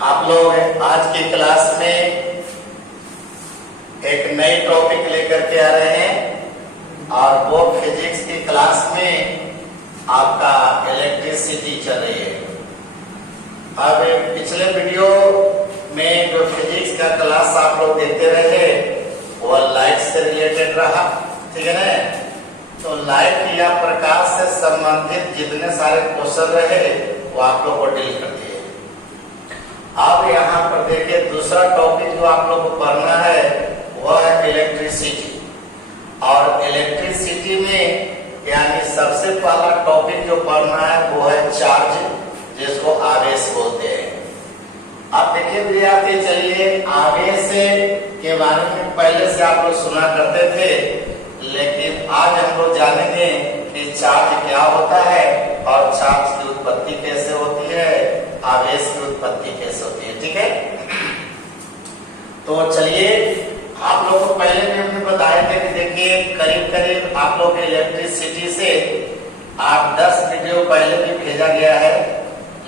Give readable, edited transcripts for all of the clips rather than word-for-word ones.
आप लोग आज की क्लास में एक नई टॉपिक लेकर के आ रहे हैं और वो फिजिक्स की क्लास में आपका इलेक्ट्रिसिटी चल रही है। अब पिछले वीडियो में जो फिजिक्स का क्लास आप लोग देखते रहे वो लाइट से रिलेटेड रहा, ठीक है ना। तो लाइट या प्रकाश से संबंधित जितने सारे क्वेश्चन रहे वो आप लोग को डील कर दिए। अब यहाँ पर देखिए दूसरा टॉपिक जो आप लोग को पढ़ना है वह है इलेक्ट्रिसिटी। और इलेक्ट्रिसिटी में यानी सबसे पहला टॉपिक जो पढ़ना है वो है चार्ज, जिसको आवेश बोलते हैं। अब देखिए विद्यार्थी, चलिए आवेश के बारे में पहले से आप लोग सुना करते थे, लेकिन आज हम लोग जानेंगे कि चार्ज क्या होता है और चार्ज की उत्पत्ति कैसे होती है, आवेश की उत्पत्ति कैसे होती है, ठीक है। तो चलिए, आप लोग को पहले भी हमने बताया था कि देखिए करीब करीब आप लोग इलेक्ट्रिसिटी से 8-10 वीडियो पहले भी भेजा गया है,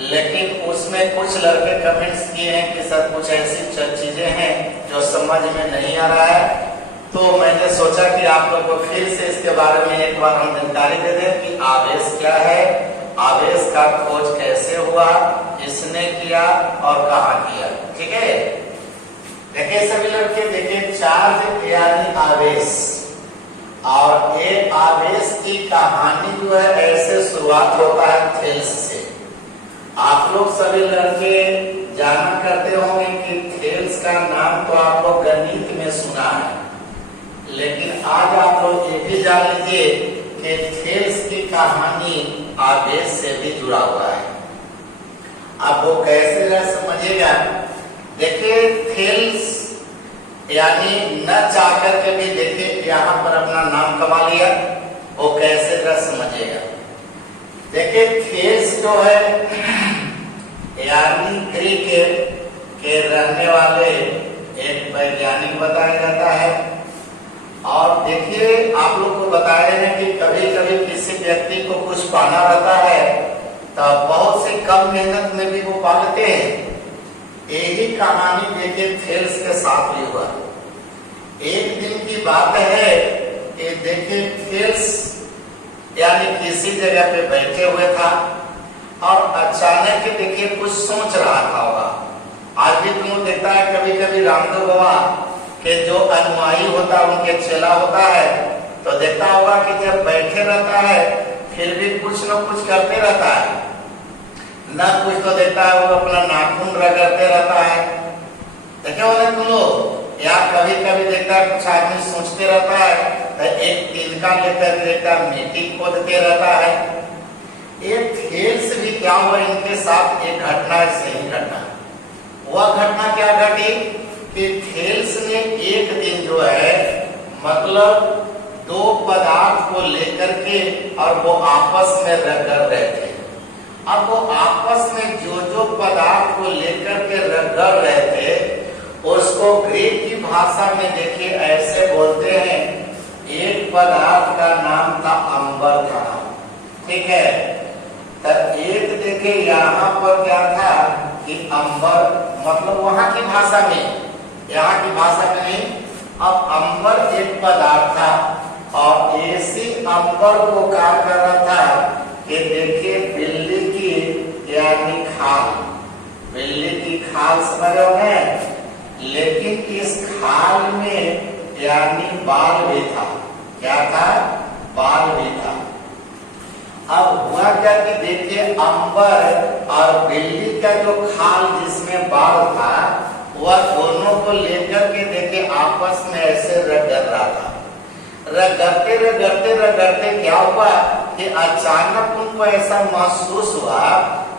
लेकिन उसमें कुछ लड़के कमेंट्स किए हैं कि सर कुछ ऐसी चीजें हैं जो समझ में नहीं आ रहा है। तो मैंने सोचा कि आप लोग को फिर से इसके बारे में एक बार हम जानकारी दे दें कि आवेश क्या है, आवेश का खोज कैसे हुआ, किसने किया और कहाँ किया, ठीक है। देखिए सभी लड़के, देखिए चार्ज यानी आवेश, और ये आवेश की कहानी जो है ऐसे शुरुआत होता है थेल्स से। आप लोग सभी लड़के जाना करते होंगे कि थेल्स का नाम तो आप लोग गणित में सुना है, लेकिन आज आप लोग ये भी जान लीजिए कि थेल्स की कहानी आवेश से भी जुड़ा हुआ है। अब वो कैसे रह समझिएगा। देखिए थेल्स यानी न चाह करके भी देखिए यहाँ पर अपना नाम कमा लिया, वो कैसे रह समझिएगा। देखिए थेल्स जो है यानी ग्रीक के रहने वाले एक वैज्ञानिक बताया जाता है। और देखिए आप लोग को बताए हैं कि कभी कभी किसी व्यक्ति को कुछ पाना रहता है तो बहुत सी कम मेहनत में भी वो पा लेते हैं। यही कहानी देखिए थेल्स के साथ भी हुआ। एक दिन की बात है कि देखिए थेल्स यानी किसी जगह पे बैठे हुए था और अचानक देखिए कुछ सोच रहा था होगा। आज भी तुम देखता है कभी कभी रामदेव बाबा के जो अनुयायी होता है, उनके चेला होता है, तो देखता होगा कि जब बैठे रहता है फिर भी कुछ न कुछ करते रहता है, न कुछ तो देखता है वो अपना नाखून रगड़ते रहता है, देखे हो ना तुम लोग। या कभी कभी देखता है कुछ आदमी सोचते रहता है तो एक तिनका लेकर देखता मिट्टी खोदते रहता है। एक थेल्स भी क्या हुआ इनके साथ, एक घटना सही घटना। वह घटना क्या घटी कि थेल्स ने एक दिन जो है मतलब दो पदार्थ को लेकर के और वो आपस में रगड़ रहे थे। अब वो आपस में जो पदार्थ को लेकर के रगड़ रहे थे उसको ग्रीक की भाषा में देखिए ऐसे बोलते हैं। एक पदार्थ का नाम था अंबर था, ठीक है। तो एक देखिए यहाँ पर क्या था कि अंबर मतलब वहां की भाषा में, यहाँ की भाषा में नहीं। अब अंबर एक पदार्थ था और ऐसी अंबर को क्या कर रहा था कि देखिए बिल्ली की यानी खाल, बिल्ली की खाल समझ रहे हैं, लेकिन इस खाल में यानी बाल भी था। क्या था? बाल भी था। अब हुआ क्या कि देखिए अंबर और बिल्ली का जो खाल जिसमें बाल था वह दोनों को लेकर के देखिए आपस में ऐसे रगड़ रहा था। रगड़ते रगड़ते रगड़ते क्या हुआ कि अचानक उनको ऐसा महसूस हुआ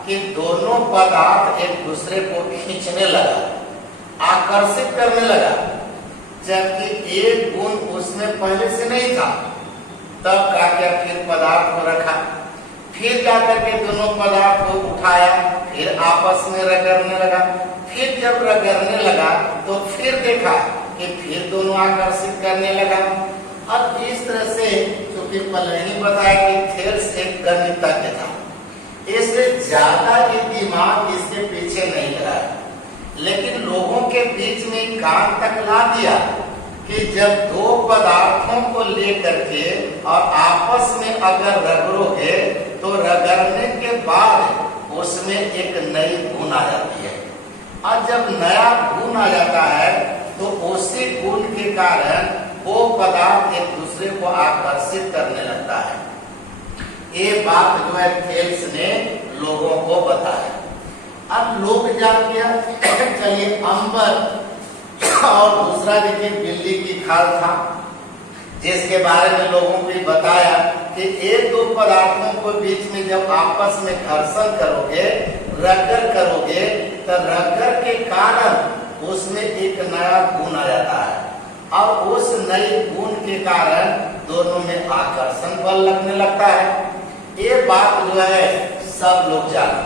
कि दोनों पदार्थ एक दूसरे को खींचने लगा, आकर्षित करने लगा, जबकि एक गुण उसमें पहले से नहीं था। तब क्या किया, फिर पदार्थ को रखा, फिर क्या करके दोनों पदार्थ को उठाया, फिर आपस में रगड़ने लगा। फिर जब रगड़ने लगा तो फिर देखा कि फिर दोनों आकर्षित करने लगा। अब इस तरह से क्योंकि पहले ही बताया कि थेल्स एक गणितज्ञ था, इसलिए ज्यादा ये दिमाग इसके पीछे नहीं लगा। बीच में कान तक ला दिया कि जब दो पदार्थों को लेकर के और आपस में अगर रगड़ोगे तो रगड़ने के बाद उसमें एक नई गुण आ जाती है। और जब नया गुण आ जाता है तो उसी गुण के कारण वो पदार्थ एक दूसरे को आकर्षित करने लगता है। ये बात जो है थेल्स ने लोगों को बताया। अब लोग जान गया चलिए अंबर और दूसरा देखिए बिल्ली की खाल था, जिसके बारे में लोगों को बताया कि एक दो पदार्थों को बीच में जब आपस में घर्षण करोगे, रगड़ करोगे, तो रगड़ के कारण उसमें एक नया गुण आ जाता है और उस नए गुण के कारण दोनों में आकर्षण बल लगने लगता है। ये बात जो है सब लोग जाना।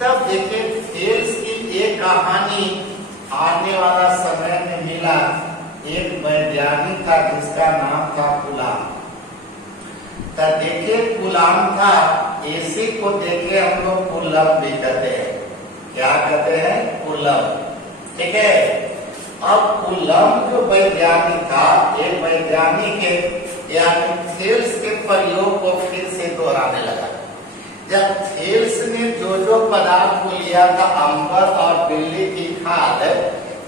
तब देखिए थेल्स की एक कहानी आने वाला समय में मिला। एक वैज्ञानिक था जिसका नाम था कूलाम। तो देखिए कूलाम था, इसी को देखे हम लोग कूलम भी कहते हैं। क्या कहते हैं? कूलम। ठीक है। अब कूलम जो वैज्ञानिक था, ये वैज्ञानिक यानी थेल्स के प्रयोग को फिर से दोहराने लगा। जब थेल्स ने जो जो पदार्थ को लिया था अंबर और बिल्ली की खाल,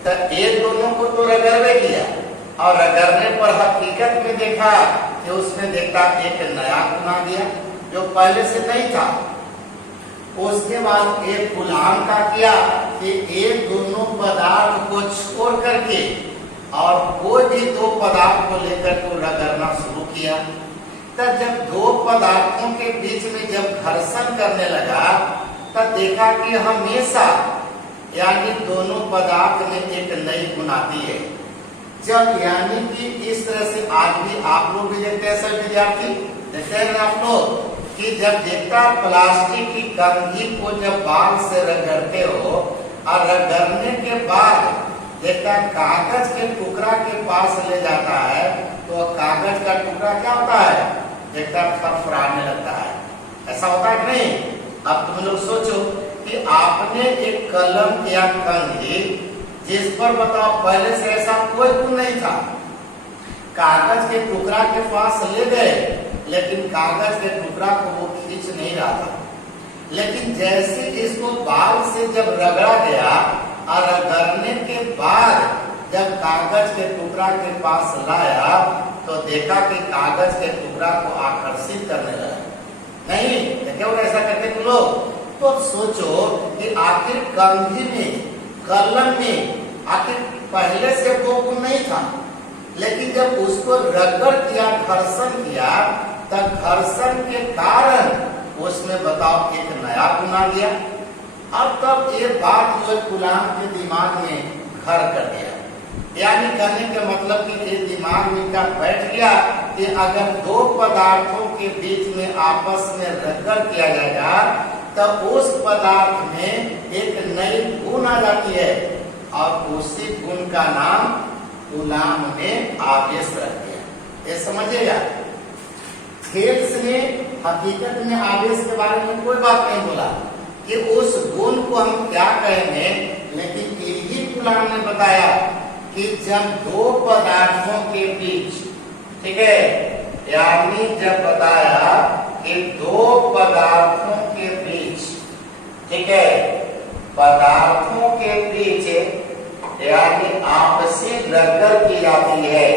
तो ये दोनों को तो रगड़ने किया और रगड़ने पर हकीकत में देखा कि उसने देखा एक नया गुण आ गया जो पहले से नहीं था। उसके बाद एक कूलाम का किया कि एक दोनों पदार्थ को छोड़ करके और कोई भी दो पदार्थ को लेकर के रगड़ना शुरू किया। तब जब दो पदार्थों के बीच में जब घर्षण करने लगा तब देखा कि हमेशा यानी दोनों पदार्थ में एक नई गुण आती है। जब यानी कि इस तरह से आज भी आप लोग भी देखते हैं, सर विद्यार्थी देखते हैं आप लोग कि जब देखता प्लास्टिक की कंघी को जब बाल से रगड़ते हो और रगड़ने के बाद देखता कागज के टुकड़ा के पास ले जाता है तो कागज का टुकड़ा क्या होता है? देखता फरफराने लगता है। ऐसा होता है कि नहीं? अब तुम लोग सोचो कि आपने एक कलम या कंघी जिस पर बताओ पहले से ऐसा कोई गुण नहीं था, कागज के टुकड़ा के पास ले गए लेकिन कागज के टुकड़ा को वो खींच नहीं रहा था। लेकिन जैसे इसको बाल से जब रगड़ा गया और रगड़ने के बाद जब कागज के टुकड़ा के पास लाया तो देखा कि कागज के टुकड़ा को आकर्षित करने लगा। नहीं क्यों ऐसा करते तुम लोग? तो सोचो कि आखिर कंघी में, कलम में आखिर पहले से वो गुण नहीं था, लेकिन जब उसको रगड़ किया, घर्षण किया, तब घर्षण के कारण उसमें बताओ एक नया गुण आ गया। अब तब ये बात जो है कूलाम के दिमाग में घर कर दिया। यानी कहने के मतलब कि ये दिमाग में क्या बैठ गया कि अगर दो पदार्थों के बीच में आपस में रगड़ किया जाएगा तब उस पदार्थ में एक नई गुण आ जाती है और उसी गुण का नाम कूलाम ने आवेश रख दिया। ये समझिएगा। थेल्स ने हकीकत में आवेश के बारे में कोई बात नहीं बोला कि उस गुण को हम क्या कहेंगे, लेकिन यही कूलाम ने बताया कि जब दो पदार्थों के बीच, ठीक है, यानी जब बताया कि दो पदार्थों के बीच, ठीक है, पदार्थों के बीच यानी आपसी रगड़ की जाती है,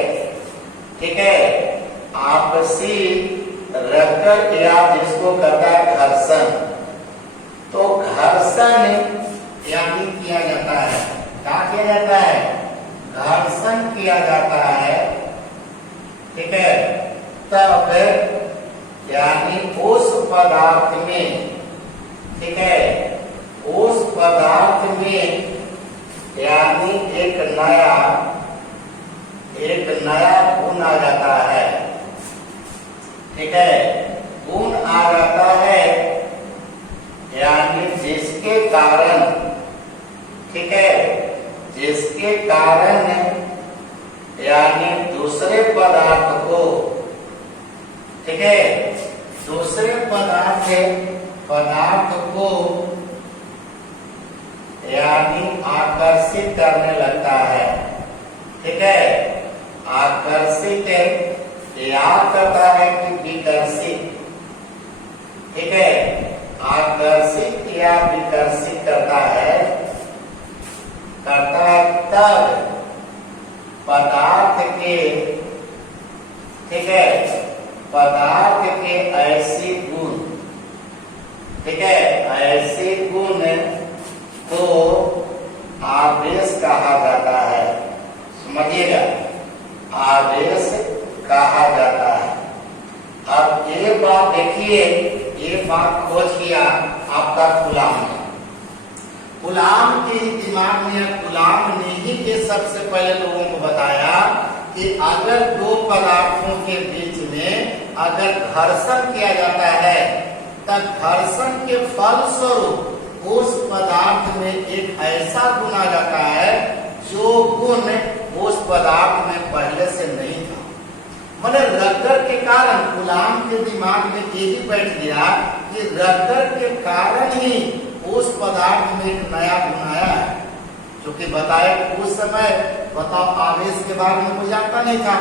ठीक है, आपसी रगड़ या जिसको कहता है घर्षण, तो घर्षण यानी किया जाता है। क्या किया जाता है? घर्षण किया जाता है, ठीक है। तब यानी उस पदार्थ में, ठीक है, उस पदार्थ में यानी एक नया गुण आ जाता है, ठीक है, गुण आ जाता है यानी जिसके कारण, ठीक है, जिसके कारण यानी दूसरे पदार्थ को, ठीक है, दूसरे पदार्थ को यानी आकर्षित करने लगता है। ठीक है, आकर्षित याद करता है कि विकर्षित। ठीक है, आकर्षित या विकर्षित करता है तब पदार्थ के, ठीक है, पदार्थ के ऐसे गुण, ठीक है, ऐसे गुण को आवेश कहा जाता है। समझिएगा, आवेश कहा जाता है। अब ये बात देखिए, ये बात खोज किया आपका गुलाम ने। गुलाम के दिमाग में, गुलाम ने ही के सबसे पहले लोगों को बताया कि अगर दो पदार्थों के बीच में अगर घर्षण किया जाता है तब घर्षण के फलस्वरूप उस पदार्थ में एक ऐसा गुण आ जाता है जो गुण उस पदार्थ में पहले से नहीं था। मैंने रगड़ के कारण गुलाम के दिमाग में यही बैठ गया कि रगड़ के कारण ही उस पदार्थ में एक नया गुण आया है। क्योंकि बताए उस समय, बताओ, आवेश के बारे में कोई जानता नहीं था।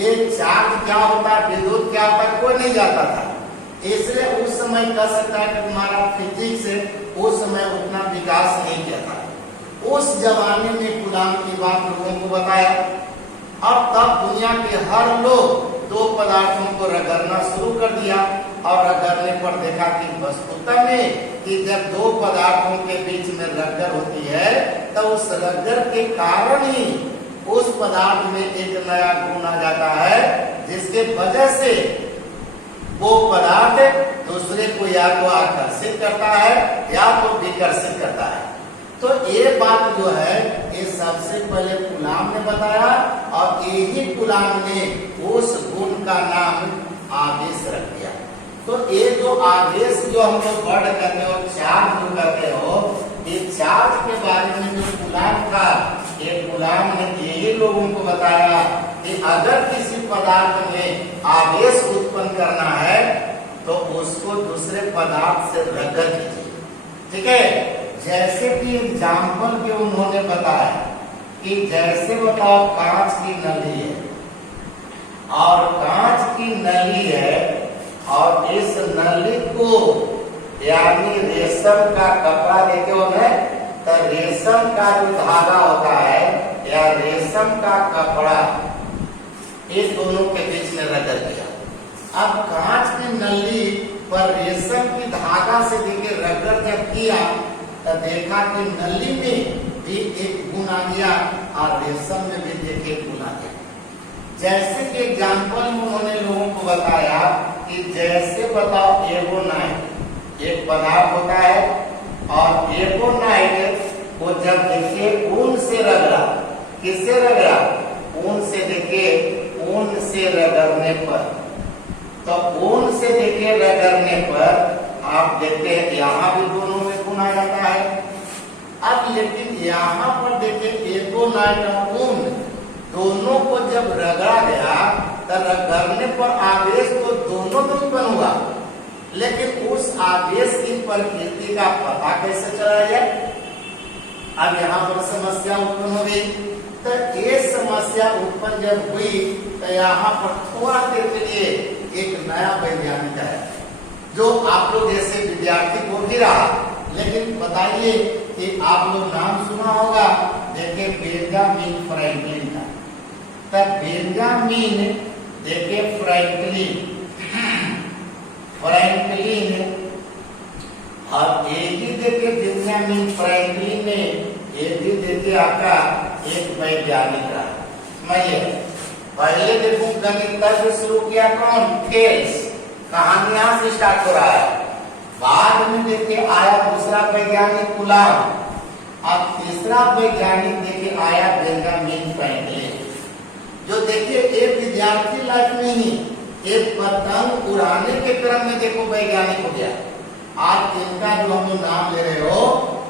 एक चार्ज क्या होता है, विद्युत क्या होता है, कोई नहीं जानता था। इसलिए उस समय कह सकता है कि हमारा फिजिक्स उस समय उतना विकास नहीं किया था। उस जमाने में गुलाम की बात लोगों को बताया। अब तब दुनिया के हर लोग दो पदार्थों को रगड़ना शुरू कर दिया और रगड़ने पर देखा कि वस्तुतः में कि जब दो पदार्थों के बीच में रगड़ होती है तो उस रगड़ के कारण ही उस पदार्थ में एक नया गुण आ जाता है, जिसके वजह से वो पदार्थ दूसरे को या तो आकर्षित करता है या तो विकर्षित करता है। तो ये बात जो है ये सबसे पहले गुलाम ने बताया और यही गुलाम ने उस गुण का नाम आवेश रख दिया। तो ये जो आवेश जो हम लोग वर्ड करते हो, चार्ज जो करते हो, ये चार्ज के बारे में जो गुलाम था, ये गुलाम ने यही लोगों को बताया कि अगर किसी पदार्थ में आवेश उत्पन्न करना है तो उसको दूसरे पदार्थ से रगड़ कीजिए। ठीक है, जैसे कि एग्जाम्पल के उन्होंने बताया कि जैसे बताओ कांच की नली है और कांच की नली है और इस नली को यानी रेशम का कपड़ा देते हो ना, तो रेशम का जो धागा होता है या रेशम का कपड़ा, इस दोनों के बीच में रगड़ दिया। अब कांच की नली पर रेशम की धागा से देखिए रगड़ जब किया तो देखा कि नली में भी एक गुण आ गया और रेशम में भी देखिए गुण आ गया। जैसे कि एग्जाम्पल में उन्होंने लोगों को बताया कि जैसे बताओ एगोनाइट एक पदार्थ होता है और एगोनाइट को जब देखिए ऊन से रगड़ा, किससे रगड़ा, ऊन से, देखिए ऊन से रगड़ने पर, तो ऊन से देखिए रगड़ने पर आप देखते हैं यहाँ भी दोनों में गुण आ जाता है। अब लेकिन यहाँ पर देखिए एगोनाइट और ऊन दोनों को जब रगड़ा गया तो रगड़ने पर आवेश तो दोनों में उत्पन्न हुआ, लेकिन उस आवेश की प्रकृति का पता कैसे चला जाए। अब यहाँ पर समस्या उत्पन्न हो गई। तो ये समस्या उत्पन्न जब हुई तो यहाँ पर थोड़ा देर के लिए एक नया वैज्ञानिक है जो आप लोग जैसे विद्यार्थी को भी रहा, लेकिन बताइए कि आप लोग नाम सुना होगा, देखिए बेंजामिन फ्रैंकलिन का। तब बेंजामिन देखिए फ्रैंकलिन और ये भी देखिए बेंजामिन फ्रैंकलिन ने, ये भी देखिए आपका एक वैज्ञानिक रहा। समझिए, पहले देखो गणित का शुरू किया कौन, थेल्स, कहानी यहाँ से स्टार्ट हो रहा है। बाद में देखिए आया दूसरा वैज्ञानिक गुलाम, अब तीसरा वैज्ञानिक देखिए आया बेंजामिन फ्रैंकलिन, जो देखिए एक विद्यार्थी लाइफ में ही एक पतंग उड़ाने के क्रम में देखो वैज्ञानिक हो गया। आज इनका जो हम नाम ले रहे हो,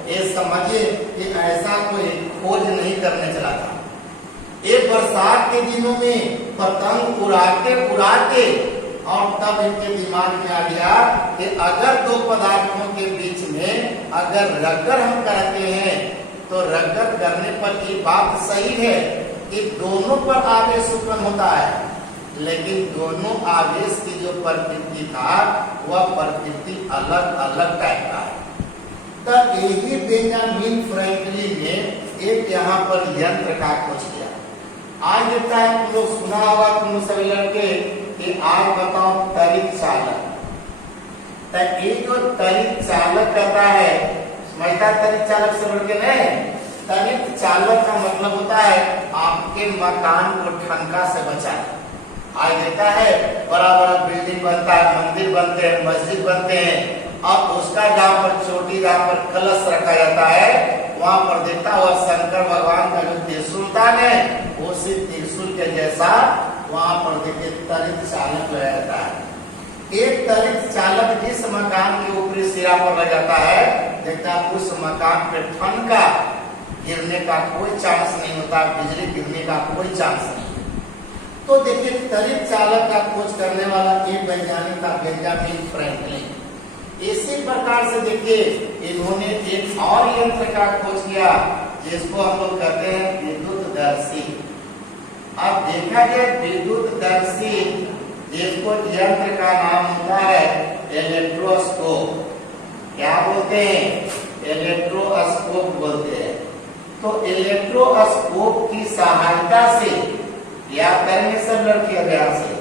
ये समझिए कि ऐसा कोई खोज नहीं करने चला था। एक बरसात के दिनों में पतंग उड़ाते उड़ाते और तब इनके दिमाग में आ गया कि अगर दो पदार्थों के बीच में अगर रगड़ हम कहते हैं तो रगड़ करने पर ये बात सही है कि दोनों पर आवेश उत्पन्न होता है, लेकिन दोनों आवेश की जो प्रकृति था वह प्रकृति अलग अलग टाइप का है। तब यही बेंजामिन फ्रैंकलिन ने एक यहाँ पर यंत्र का खोज किया। आज देता है, तुम लोग सुना होगा, तुम सभी लड़के, कि आज बताओ त्वरित चालक। ये जो त्वरित चालक कहता है, समझता त्वरित चालक से बढ़ के नहीं। त्वरित चालक का मतलब होता है आपके मकान को ठनका से बचाना। आज देता है बड़ा बड़ा बिल्डिंग बनता है, मंदिर बनते हैं, मस्जिद बनते हैं, और उसका जहाँ पर चोटी, जहाँ पर कलश रखा जाता है, वहां पर देखता हुआ शंकर भगवान का जो त्रिशूल था है, उसी त्रिशूल के जैसा वहां पर देखिए त्वरित चालक लगाया जाता है। एक त्वरित चालक जिस मकान के ऊपरी सिरा पर लग जाता है, देखता उस मकान पे ठनका गिरने का कोई चांस नहीं होता, बिजली गिरने का कोई चांस नहीं। तो देखिए त्वरित चालक का खोज करने वाला एक वैज्ञानिक था बेंजामिन फ्रैंकलिन। इसी प्रकार से देखिए इन्होंने एक और यंत्र का खोज किया जिसको हम लोग कहते हैं विद्युतदर्शी। अब देखा गया विद्युतदर्शी, जिसको यंत्र का नाम होता है इलेक्ट्रोस्कोप। क्या बोलते हैं? इलेक्ट्रोस्कोप बोलते हैं। तो इलेक्ट्रोस्कोप की सहायता से या करेंगे सब लड़के अभ्यास से।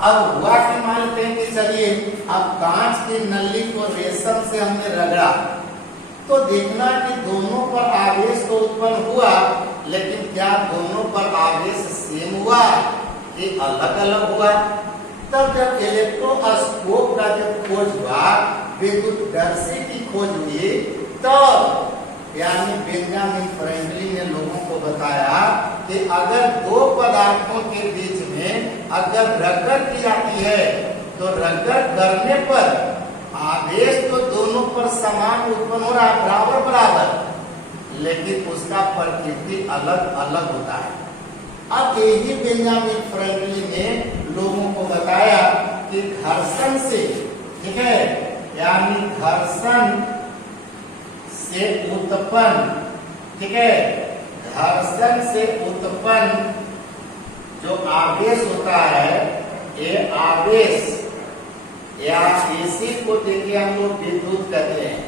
अब हुआ कि मानते हैं कि चलिए अब कांच की नली को रेशम से हमने रगड़ा, तो देखना कि दोनों पर आवेश तो उत्पन्न हुआ, लेकिन क्या दोनों पर आवेश सेम हुआ कि अलग अलग हुआ? तब जब इलेक्ट्रोस्कोप का जब खोज हुआ, विद्युतदर्शी की खोज हुई, तब यानी बेंजामिन फ्रैंकलिन ने लोगों को बताया कि अगर दो पदार्थों के बीच में अगर रगड़ की जाती है तो रगड़ करने पर आवेश तो दोनों पर समान उत्पन्न हो रहा है, बराबर बराबर, लेकिन उसका प्रकृति अलग अलग होता है। अब यही बेंजामिन फ्रैंकलिन ने लोगों को बताया कि घर्षण से, ठीक है, यानी घर्षण से उत्पन्न, ठीक है, घर्षण से उत्पन्न जो आवेश होता है, ये आवेश या इसी को देखिए हम लोग विद्युत कहते हैं।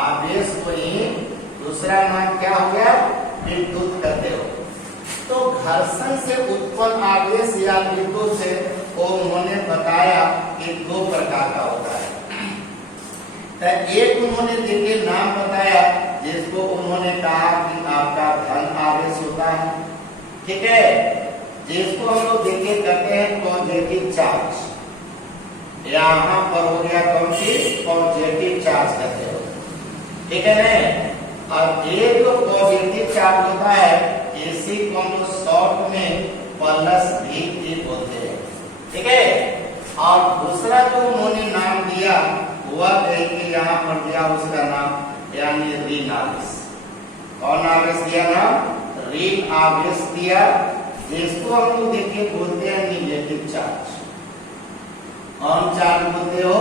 आवेश को ही दूसरा नाम क्या हो गया? विद्युत कहते हो। तो घर्षण से उत्पन्न आवेश या विद्युत से को उन्होंने बताया कि दो प्रकार का होता है। एक उन्होंने देखिए नाम बताया जिसको उन्होंने कहा कि आपका धन आवेश होता है, ठीक है, जिसको हम लोग देखिए कहते हैं पॉजिटिव चार्ज। यहाँ पर हो गया कौन सी? पॉजिटिव चार्ज कहते हो, ठीक है ना। और ये जो पॉजिटिव चार्ज होता है इसी को हम लोग शॉर्ट में प्लस भी बोलते हैं, ठीक है। और दूसरा जो उन्होंने नाम दिया वह देखिए यहाँ पर दिया उसका नाम यानी ऋण आवेश। कौन आवेश दिया नाम? ऋण आवेश दिया, जिसको हम लोग देखिए बोलते हैं निगेटिव चार्ज। कौन चार्ज बोलते हो?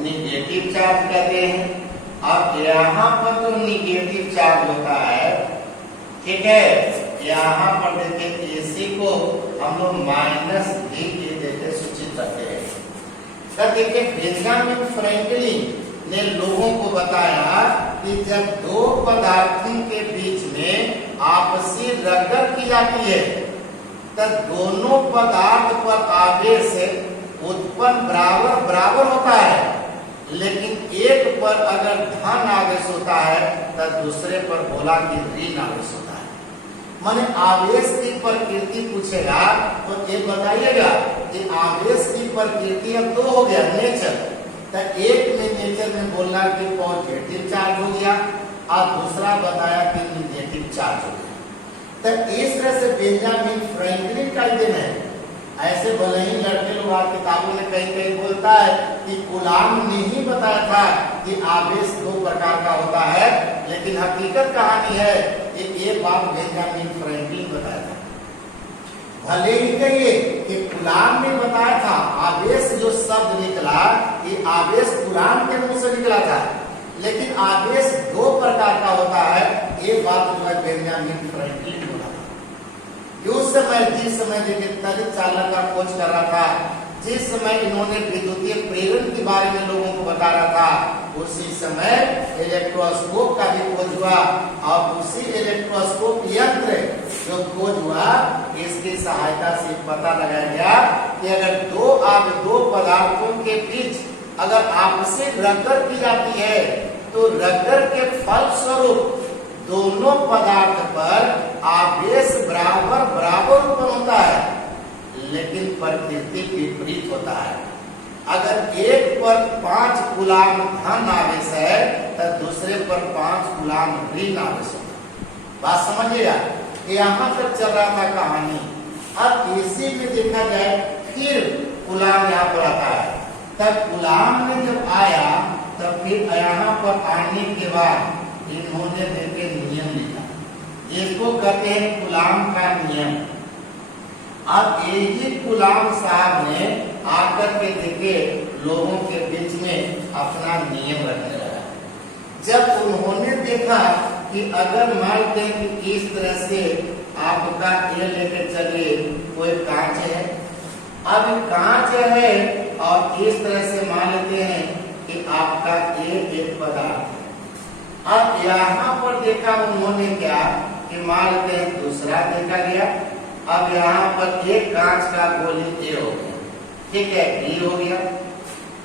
निगेटिव चार्ज कहते हैं। अब यहाँ पर जो निगेटिव चार्ज होता है, ठीक है, यहाँ पर देखिए इसी को हम लोग माइनस भी देते सूचित करते हैं। तो देखिए बेंजामिन फ्रैंकलिन ने लोगों को बताया कि जब दो पदार्थों के बीच में आपसी रगड़ की जाती है तब दोनों पदार्थ पर आवेश उत्पन्न बराबर बराबर होता है, लेकिन एक पर अगर धन आवेश होता है तब दूसरे पर बोला कि ऋण आवेश होता है। माने आवेश की प्रकृति पूछेगा तो ये बताइएगा कि आवेश की प्रकृति अब दो हो गया, नेचर। तो एक में नेचर में बोलना कि पॉजिटिव चार्ज हो गया और दूसरा बताया कि निगेटिव चार्ज हो गया। तो इस तरह से बेंजामिन फ्रैंकलिन का दिन है। ऐसे भले ही लड़के लोग आप किताबों में कहीं कहीं बोलता है कि कूलाम ने ही बताया था कि आवेश दो प्रकार का होता है, लेकिन हकीकत कहानी है कि ये बात बेंजामिन फ्रैंकलिन बताया था। भले ही कहिए कि कूलाम ने बताया था, आवेश जो शब्द निकला ये आवेश कूलाम के मुंह से निकला था, लेकिन आवेश दो प्रकार का होता है। एक बात जो है बेंजामिन फ्रैंकलिन बोला था। उस समय जिस समय देखिए त्वरित चालन का खोज कर रहा था, जिस समय इन्होंने विद्युतीय प्रेरण के बारे में लोगों को बता रहा था, उसी समय इलेक्ट्रोस्कोप का भी खोज हुआ और उसी इलेक्ट्रोस्कोप यंत्र जो खोज हुआ, इसकी सहायता से पता लगाया गया कि अगर दो पदार्थों के बीच अगर आपसी रगड़ की जाती है तो रगड़ के फलस्वरूप दोनों पदार्थ पर आवेश बराबर बराबर उत्पन्न होता है, लेकिन प्रकृति विपरीत होता है। अगर एक पर 5 कूलाम धन आवेश है तो दूसरे पर 5 कूलाम ऋण आवेश होता है। बात समझिएगा, यहाँ तक चल रहा था कहानी। अब इसी में देखा जाए फिर कूलाम यहाँ पर आता है। तब कूलाम में जब आया तब फिर यहाँ पर आने के बाद इन्होंने देखे नियम लिखा, इसको कहते हैं कूलाम का नियम। अब यही कूलाम साहब ने आकर के देखे लोगों के बीच में अपना नियम रखने लगा। जब उन्होंने देखा कि अगर मानते हैं कि इस तरह से आपका ये लेकर चलिए कोई कांच है, अब कांच है और इस तरह से मान लेते हैं कि आपका ये एक पदार्थ है। अब यहाँ पर देखा उन्होंने क्या कि मान लेते हैं दूसरा देखा गया। अब यहाँ पर एक कांच का गोली ए हो गया, ठीक है, बी हो गया।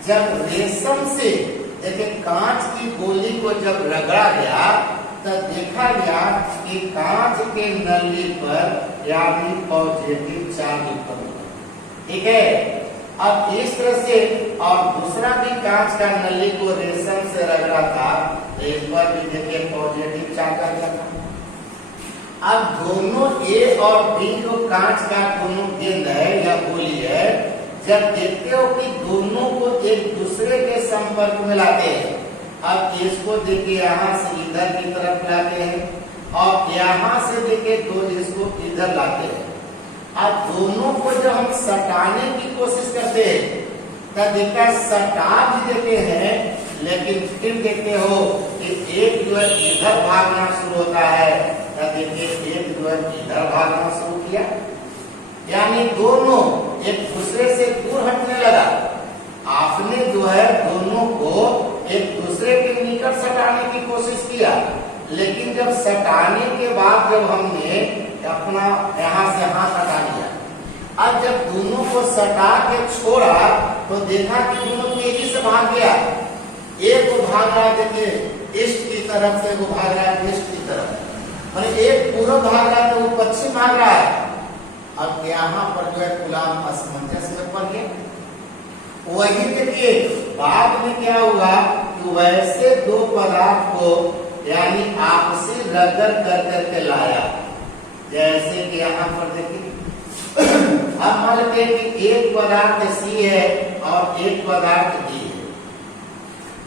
जब रेशम से देखिए कांच की गोली को जब रगड़ा गया तब देखा गया कि कांच के नली पर यानी पॉजिटिव चार्ज उत्पन्न हुआ, ठीक है। अब इस तरह से और दूसरा भी कांच का नली को रेशम से रगड़ा था, इस पर भी देखिए पॉजिटिव चार्ज आ गया था। अब दोनों ए और बी जो कांच का दोनों गेंद है या गोली है, जब देखते हो कि दोनों को एक दूसरे के संपर्क में लाते हैं, अब इसको देखिए यहाँ से इधर की तरफ लाते हैं और यहाँ से देखिए तो इसको इधर लाते हैं। अब दोनों को जब हम सटाने की कोशिश करते हैं तब देखा सटा भी देते हैं, लेकिन फिर देखते हो कि एक जो है इधर भागना शुरू होता है, तब देखिए एक जो है इधर भागना शुरू किया, यानी दोनों एक दूसरे से दूर हटने लगा। आपने जो है दोनों को एक दूसरे के निकट सटाने की कोशिश किया, लेकिन जब सटाने के बाद जब हमने अपना यहाँ से हाथ हटा लिया, अब जब दोनों को सटा के छोड़ा तो देखा कि दोनों तेजी से भाग गया। एक को भाग रहा देखिए ईस्ट की तरफ से, वो भाग रहा है वेस्ट की तरफ, और एक पूर्व भाग रहा है तो वो पश्चिम भाग रहा है। अब यहाँ पर जो है कूलाम असमंजस में पड़ गया। वही देखिए बाद में क्या हुआ कि वैसे दो पदार्थ को यानी आपसी रगड़ कर करके लाया, जैसे कि यहाँ पर देखिए अब मान लेते हैं कि एक पदार्थ सी है और एक पदार्थ डी है।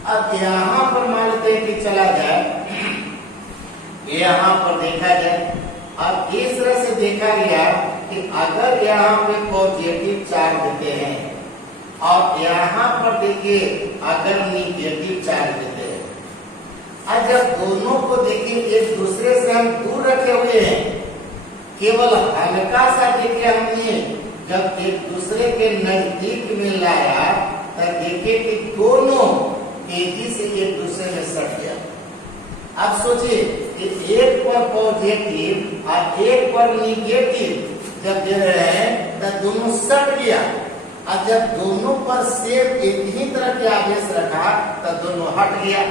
अब यहाँ पर मान लेते हैं कि चला जाए, यहाँ पर देखा जाए, अब इस तरह से देखा गया कि अगर यहाँ पे पॉजिटिव चार्ज देते हैं और यहाँ पर देखिए अगर निगेटिव चार्ज देते हैं, और जब दोनों को देखिए एक दूसरे से हम दूर रखे हुए हैं, केवल हल्का सा देखिए हमने जब एक दूसरे के नजदीक में लाया तब देखिए कि दोनों तेजी से एक दूसरे में सट गया। अब सोचिए कि एक पर पॉजिटिव और एक पर निगेटिव जब दे रहे हैं तब दोनों सट गया, और जब दोनों पर सेम एक ही तरह के आवेश रखा तब दोनों हट गया।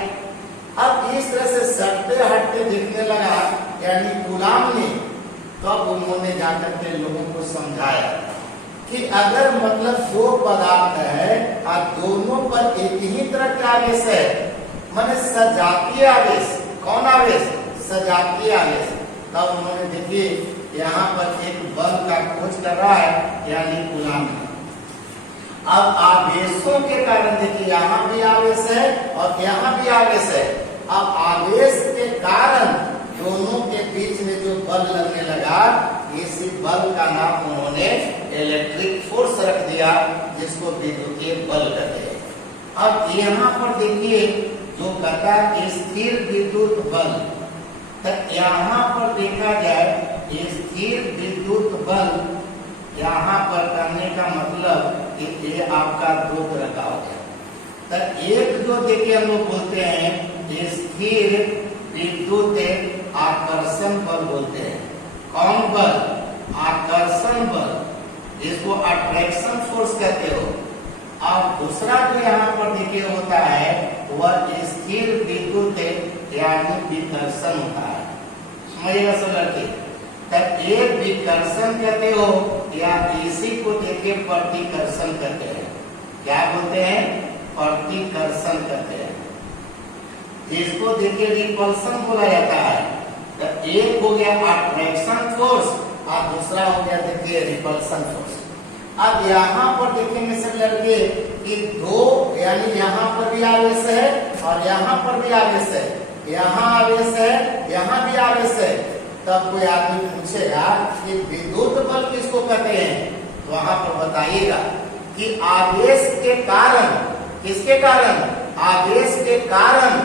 अब इस तरह से सटते हटते दिखने लगा यानी कूलाम ने, तब उन्होंने जाकर के लोगों को समझाया कि अगर मतलब दो पदार्थ है और दोनों पर एक ही तरह के आवेश है, माने सजातीय आवेश, कौन आवेश? सजातीय आवेश। तब उन्होंने देखिए यहाँ पर एक बल का खोज कर रहा है यानी कूलाम। अब आवेशों के कारण देखिए यहाँ भी आवेश है और यहाँ भी आवेश है। अब आवेश के कारण दोनों के बीच में जो बल लगने लगा, इसी बल का नाम उन्होंने इलेक्ट्रिक फोर्स रख दिया, जिसको विद्युतीय बल कहते हैं। अब यहाँ पर देखिए जो कहता है स्थिर विद्युत बल, तो यहाँ पर देखा जाए स्थिर विद्युत बल, यहाँ पर करने का मतलब कि ये आपका दो तरह का हो गया। तो एक जो देखिए हम लोग बोलते हैं स्थिर विद्युत आकर्षण बल बोलते हैं। कौन बल? आकर्षण बल, इसको अट्रैक्शन फोर्स कहते हो। और दूसरा जो यहाँ पर देखिए होता है वह स्थिर विद्युत यानी विकर्षण होता है। समझिएगा सब लड़के, तब एक विकर्षण कहते हो या इसी को देखिए प्रतिकर्षण कहते हैं। क्या बोलते हैं? प्रतिकर्षण कहते हैं। इसको देखिए रिपल्सन बोला जाता है। तो एक हो गया अट्रैक्शन फोर्स और दूसरा हो गया देखिए रिपल्सन फोर्स। अब यहाँ पर देखेंगे सब लड़के कि दो, यानी यहाँ पर भी आवेश है और यहाँ पर भी आवेश है, यहाँ आवेश है, यहाँ भी आवेश है। तब कोई आदमी पूछेगा कि विद्युत बल किसको कहते हैं, तो वहां पर बताइएगा कि आवेश के कारण, किसके कारण? आवेश के कारण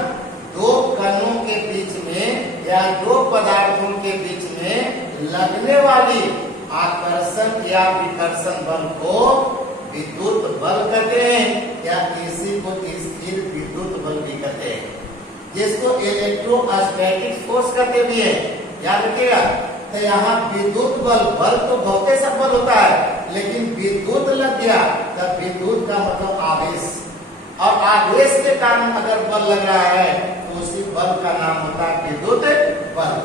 दो कणों के बीच में या दो पदार्थों के बीच में लगने वाली आकर्षण या विकर्षण बल को विद्युत बल कहते हैं या इसी को स्थिर विद्युत बल भी कहते हैं, जिसको इलेक्ट्रोस्टैटिक फोर्स कहते भी है। याद रखिएगा। तो यहाँ विद्युत बल, बल तो बहुत सा बल होता है, लेकिन विद्युत लग गया तब विद्युत का मतलब आवेश, और आवेश के कारण अगर बल लग रहा है तो उसी बल का नाम होता है विद्युत बल।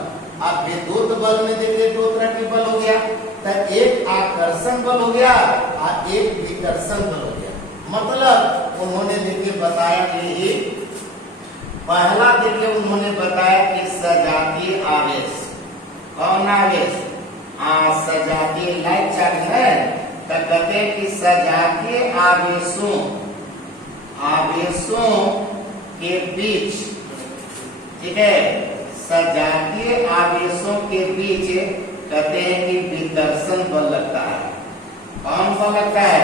अब विद्युत बल में देखिए दो तरह के बल हो गया, तो एक आकर्षण बल हो गया और एक विकर्षण बल हो गया। मतलब उन्होंने देखिए बताया कि पहला देखिए उन्होंने बताया कि सजातीय आवेश। कौन आवेश? सजातीय लाइट चार्ज है। तो कहते हैं कि सजातीय आवेशों के बीच, ठीक है, सजातीय आवेशों के बीच कहते हैं कि विकर्षण बल लगता है। कौन बल लगता है?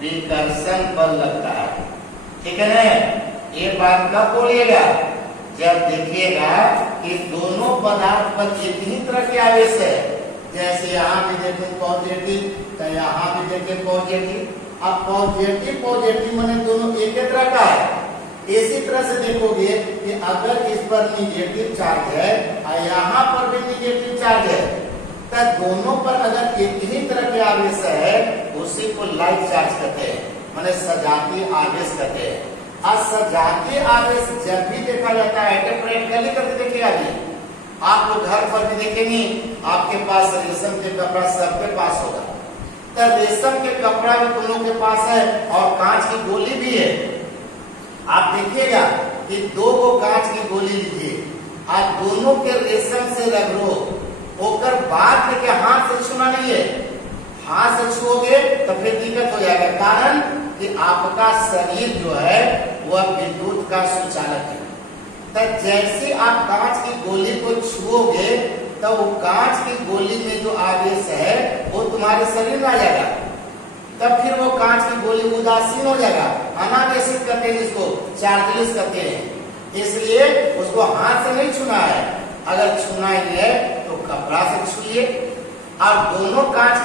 विकर्षण बल लगता है। ठीक है ना? ये बात कब बोलिएगा? जब देखिएगा कि दोनों पदार्थ पर एक ही तरह के आवेश है। जैसे यहाँ भी देखें पॉजिटिव, तो यहाँ भी देखें पॉजिटिव। अब पॉजिटिव माने दोनों एक ही तरह का है। इसी तरह से देखोगे कि अगर इस पर निगेटिव चार्ज है और यहाँ पर भी निगेटिव चार्ज है, तो दोनों पर अगर एक ही तरह के आवेश है उसी को लाइट चार्ज कहते हैं, माने सजातीय आवेश कहते हैं। असजातीय आवेश जब भी देखा जाता है तो प्रैक्टिकली करके देखिए। अभी आप लोग घर पर भी देखेंगे, आपके पास रेशम के कपड़ा सबके पास होगा, तो रेशम के कपड़ा भी दोनों के पास है और कांच की गोली भी है। आप देखिएगा कि दो को कांच की गोली लीजिए, आप दोनों के रेशम से रगड़ो, होकर बाद लेके हाथ से छूना नहीं है। हाथ से छुओगे तो फिर दिक्कत हो जाएगा, कारण कि आपका शरीर जो है वह विद्युत का सुचालक है। तो जैसे आप कांच की गोली को छुओगे तो वो कांच की गोली में जो आवेश है वो तुम्हारे शरीर में आ जाएगा, तब फिर वो कांच की गोली उदासीन हो जाएगा, अनावेशित करते हैं, जिसको चार्जलेस करते हैं। इसलिए उसको हाथ से नहीं छूना है, अगर छूना ही है तो कपड़ा से छूइए। और दोनों कांच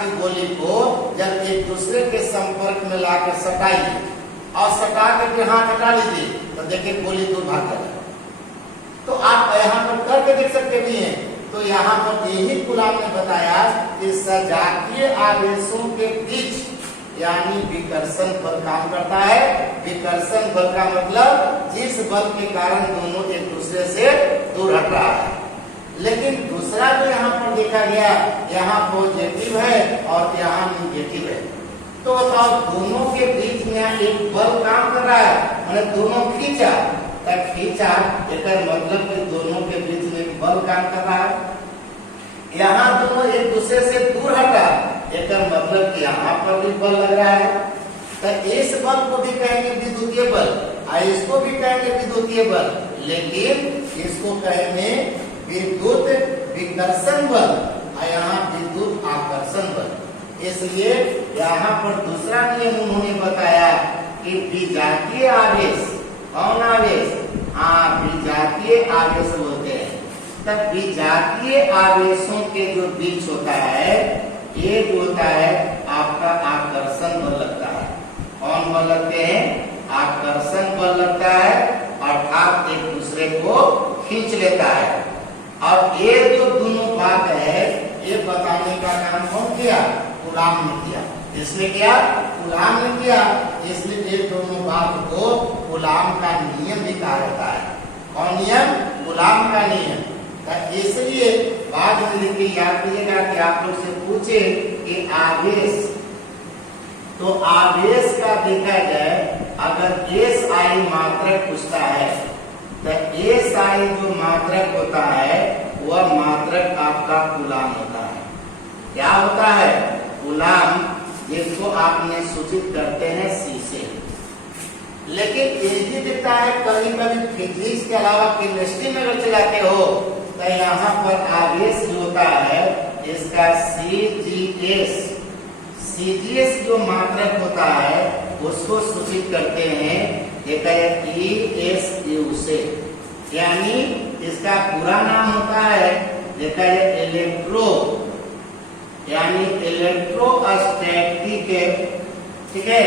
की गोली को जब एक दूसरे के संपर्क में लाकर सटाइए और सटा करके हाथ हटा लीजिए तो देखिए गोली दूर भाग जाएगा। तो आप यहाँ पर करके देख सकते भी हैं। तो यहाँ पर यही गुलाम ने बताया कि सजातीय आवेशों के बीच यानी विकर्षण बल काम करता है। विकर्षण बल का मतलब जिस बल के कारण दोनों एक दूसरे से दूर हट रहा है। लेकिन दूसरा जो यहाँ पर देखा गया, यहाँ पॉजिटिव है और यहाँ निगेटिव है, तो बताओ दोनों के बीच में एक बल काम कर रहा है, मतलब दोनों खींचा, तब खींचा एक मतलब कि दोनों के बीच में बल काम कर रहा है। यहाँ दोनों एक दूसरे से दूर हटा, एक मतलब कि यहाँ पर भी बल लग रहा है। तो इस बल को भी कहेंगे विद्युतीय बल और इसको भी कहेंगे विद्युतीय बल, लेकिन इसको कहेंगे विद्युत विकर्षण बल और यहाँ विद्युत आकर्षण बल। इसलिए यहाँ पर दूसरा नियम उन्होंने बताया कि विजातीय आवेश कौन आवेश? हाँ, विजातीय आवेश बोलते हैं। तब विजातीय आवेशों के जो बीच होता है, ये जो होता है आपका आकर्षण बल लगता है। कौन बल लगते हैं? आकर्षण बल लगता है, अर्थात एक दूसरे को खींच लेता है। और ये जो दोनों बात है, ये बताने का काम कौन किया? कूलाम ने किया। इसने किया? कूलाम ने किया। इसलिए ये दोनों बात को कूलाम का नियम भी कहा जाता है। कौन नियम? कूलाम का नियम। इसलिए बाद में देखिए, याद कीजिएगा कि आप लोग से पूछे कि आवेश, तो आवेश का देखा जाए, अगर एस आई मात्रक पूछता है तो एस आई जो मात्रक होता है वह मात्रक आपका कूलाम होता है। क्या होता है? कूलाम, जिसको आपने सूचित करते हैं सी से। लेकिन ये भी दिखता है कभी कभी फिजिक्स के अलावा केमिस्ट्री में अगर चलाते हो तो यहाँ पर आवेश जो होता है इसका सीजीएस जो मात्रक होता है उसको सूचित करते हैं ESU से। यानी इसका पूरा नाम होता है देखा जाए यानी इलेक्ट्रोस्टैटिक, ठीक है,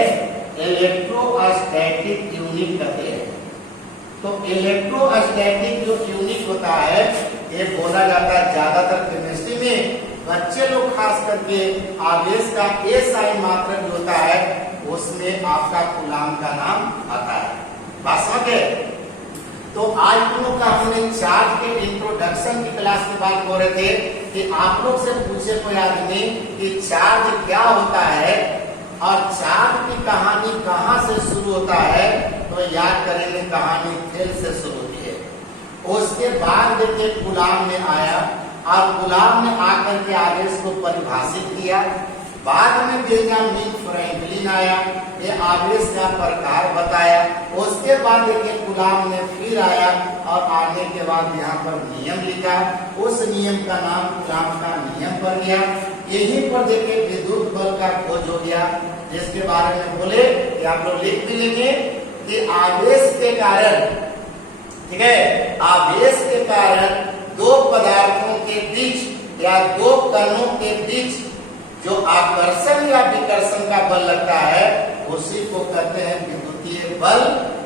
इलेक्ट्रोस्टैटिक यूनिट कहते हैं। तो इलेक्ट्रोस्टैटिक जो यूनिट होता है ये बोला जाता है ज्यादातर केमिस्ट्री में, बच्चे लोग खास करके आवेश का एसआई मात्रक जो होता है उसमें आपका कूलाम का नाम आता है। बात समझे? तो आज हम लोग का हमने चार्ज के इंट्रोडक्शन की क्लास में बात हो रहे थे कि आप लोग से पूछे कोई आदमी कि चार्ज क्या होता है और चार्ज की कहानी कहाँ से शुरू होता है, तो याद करेंगे कहानी खेल से शुरू होती है। उसके बाद देखिए कूलाम में आया और कूलाम ने आकर के आवेश को परिभाषित किया। बाद में बेंजामिन फ्रैंकलिन आया, ये आवेश का प्रकार बताया। उसके बाद देखिए कूलाम ने फिर आया और आने के बाद यहाँ पर नियम लिखा, उस नियम का नाम कूलाम का नियम पड़ गया। यहीं पर देखिए विद्युत बल का खोज हो गया, जिसके बारे में बोले कि आप लोग लिख भी लेंगे कि आवेश के कारण, ठीक है, आवेश के कारण दो पदार्थों के बीच या दो कणों के बीच जो आकर्षण या विकर्षण का बल लगता है उसी को कहते हैं विद्युतीय बल,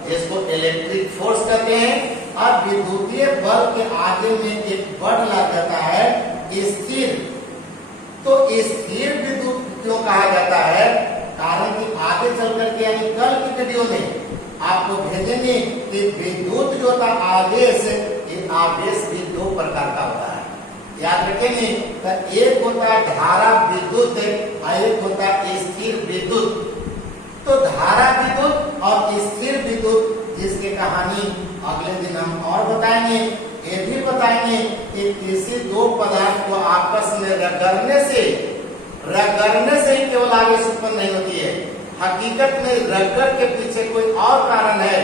जिसको इलेक्ट्रिक फोर्स कहते हैं। और विद्युतीय बल के आगे में एक वर्ड लग जाता है स्थिर। तो स्थिर विद्युत क्यों कहा जाता है? कारण कि आगे चल करके यानी कल की वीडियो में आपको भेजेंगे कि विद्युत जो था आवेश, ये आवेश भी दो प्रकार का होता है, याद रखेंगे। तो एक होता है धारा विद्युत और एक होता है स्थिर विद्युत। तो धारा विद्युत और स्थिर विद्युत जिसकी कहानी अगले दिन हम और बताएंगे। ये भी बताएंगे कि किसी दो पदार्थ को आपस में रगड़ने से ही केवल आवेश उत्पन्न नहीं होती है। हकीकत में रगड़ के पीछे कोई और कारण है।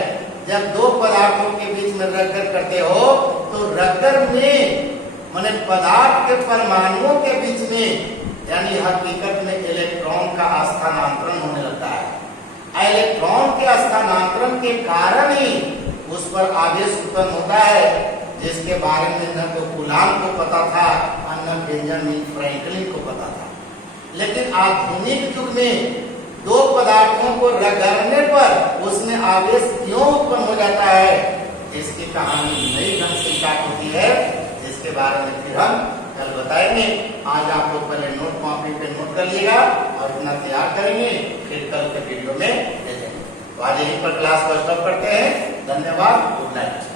जब दो पदार्थों के बीच में रगड़ करते हो तो रगड़ में माने पदार्थ के परमाणुओं के बीच में यानी हकीकत में इलेक्ट्रॉन का स्थानांतरण होने लगता है। इलेक्ट्रॉन के स्थानांतरण के कारण ही उस पर आवेश उत्पन्न होता है, जिसके बारे में न तो कूलाम को पता था और न बेंजामिन फ्रैंकलिन को पता था। लेकिन आधुनिक युग में दो पदार्थों को रगड़ने पर उसमें आवेश क्यों उत्पन्न हो जाता है, इसकी कहानी नई ढंग से स्टार्ट होती है, जिसके बारे में फिर हम कल बताएंगे। आज आप लोग पहले नोट कॉपी पे नोट कर लिएगा और इतना तैयार करेंगे, फिर कल के वीडियो में भेजेंगे। तो आज यहीं पर क्लास को स्टॉप करते हैं। धन्यवाद, गुड नाइट।